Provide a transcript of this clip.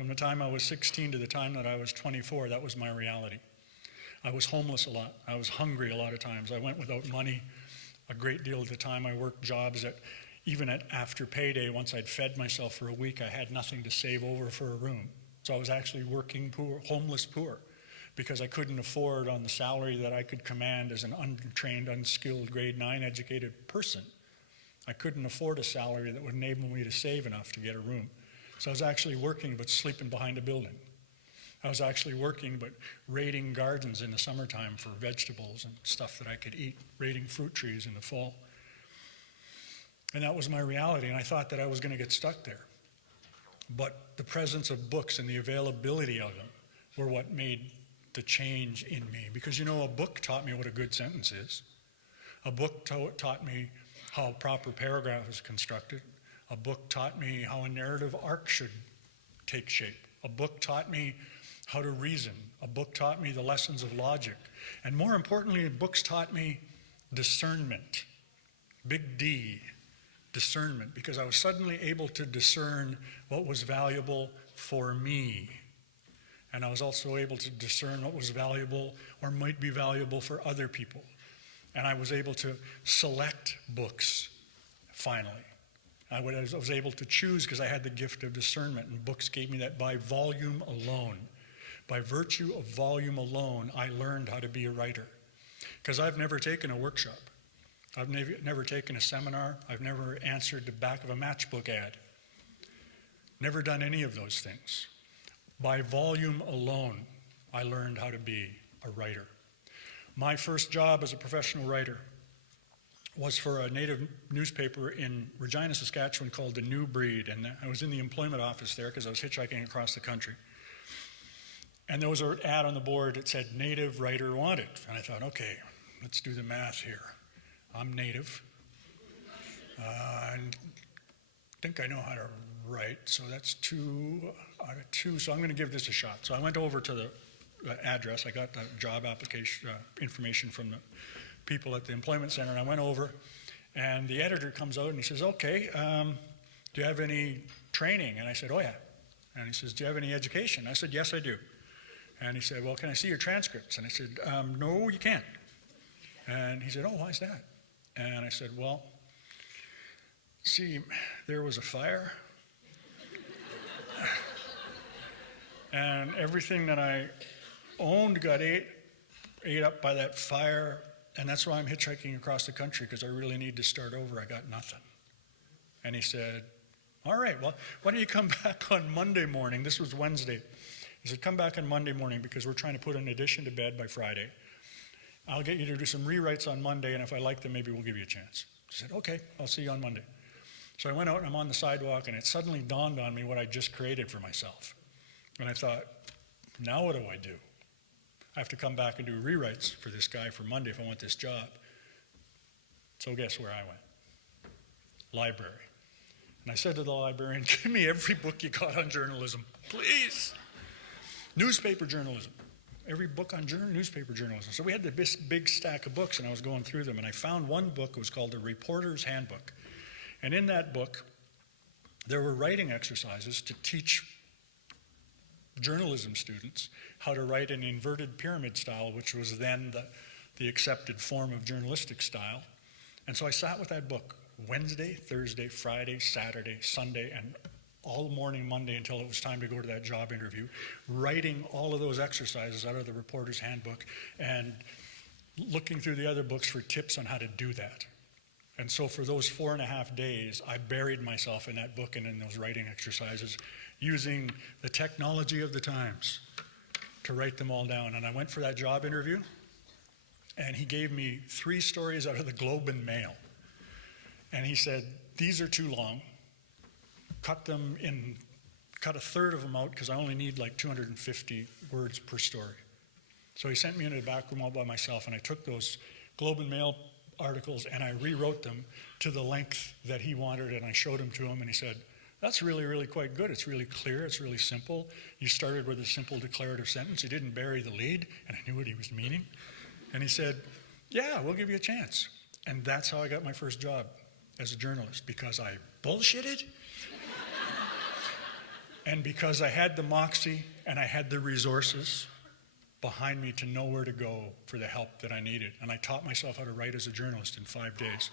From the time I was 16 to the time that I was 24, that was my reality. I was homeless a lot. I was hungry a lot of times. I went without money a great deal of the time. I worked jobs that, even after payday, once I'd fed myself for a week, I had nothing to save over for a room. So I was actually working poor, homeless poor, because I couldn't afford on the salary that I could command as an untrained, unskilled, grade 9 educated person. I couldn't afford a salary that would enable me to save enough to get a room. So I was actually working but sleeping behind a building. I was actually working but raiding gardens in the summertime for vegetables and stuff that I could eat, raiding fruit trees in the fall. And that was my reality, and I thought that I was going to get stuck there. But the presence of books and the availability of them were what made the change in me. Because, you know, a book taught me what a good sentence is. A book taught me how a proper paragraph is constructed. A book taught me how a narrative arc should take shape. A book taught me how to reason. A book taught me the lessons of logic. And more importantly, books taught me discernment. Big D, discernment, because I was suddenly able to discern what was valuable for me. And I was also able to discern what was valuable or might be valuable for other people. And I was able to select books, finally. I was able to choose because I had the gift of discernment, and books gave me that by volume alone. By virtue of volume alone, I learned how to be a writer. Because I've never taken a workshop. I've never taken a seminar. I've never answered the back of a matchbook ad. Never done any of those things. By volume alone, I learned how to be a writer. My first job as a professional writer was for a native newspaper in Regina, Saskatchewan called The New Breed, and I was in the employment office there because I was hitchhiking across the country. And there was an ad on the board that said, "Native writer wanted." And I thought, okay, let's do the math here. I'm native, and I think I know how to write, so that's 2 out of 2, so I'm going to give this a shot. So I went over to the address. I got the job application information from the people at the employment center, and I went over, and the editor comes out and he says, "Okay, do you have any training?" And I said, "Oh yeah." And he says, "Do you have any education?" I said, "Yes, I do." And he said, "Well, can I see your transcripts?" And I said, "No, you can't." And he said, "Oh, why is that?" And I said, "Well, see, there was a fire, and everything that I owned got ate up by that fire, and that's why I'm hitchhiking across the country, because I really need to start over. I got nothing." And he said, "All right, well, why don't you come back on Monday morning?" This was Wednesday. He said, "Come back on Monday morning because we're trying to put an edition to bed by Friday. I'll get you to do some rewrites on Monday, and if I like them, maybe we'll give you a chance." I said, "Okay, I'll see you on Monday." So I went out and I'm on the sidewalk, and it suddenly dawned on me what I just created for myself. And I thought, now what do? I have to come back and do rewrites for this guy for Monday if I want this job. So guess where I went? Library. And I said to the librarian, "Give me every book you got on journalism, please." Newspaper journalism. Every book on newspaper journalism. So we had this big stack of books, and I was going through them, and I found one book. It was called The Reporter's Handbook. And in that book, there were writing exercises to teach journalism students how to write an inverted pyramid style, which was then the accepted form of journalistic style. And so I sat with that book Wednesday, Thursday, Friday, Saturday, Sunday, and all morning Monday until it was time to go to that job interview, writing all of those exercises out of the Reporter's Handbook and looking through the other books for tips on how to do that. And so for those 4.5 days, I buried myself in that book and in those writing exercises, using the technology of the times to write them all down. And I went for that job interview, and he gave me 3 stories out of the Globe and Mail. And he said, "These are too long. Cut a third of them out because I only need like 250 words per story." So he sent me into the back room all by myself, and I took those Globe and Mail articles and I rewrote them to the length that he wanted, and I showed them to him, and he said, "That's really, really quite good. It's really clear. It's really simple. You started with a simple declarative sentence. You didn't bury the lead," and I knew what he was meaning. And he said, "Yeah, we'll give you a chance." And that's how I got my first job as a journalist, because I bullshitted And because I had the moxie and I had the resources behind me to know where to go for the help that I needed, and I taught myself how to write as a journalist in 5 days.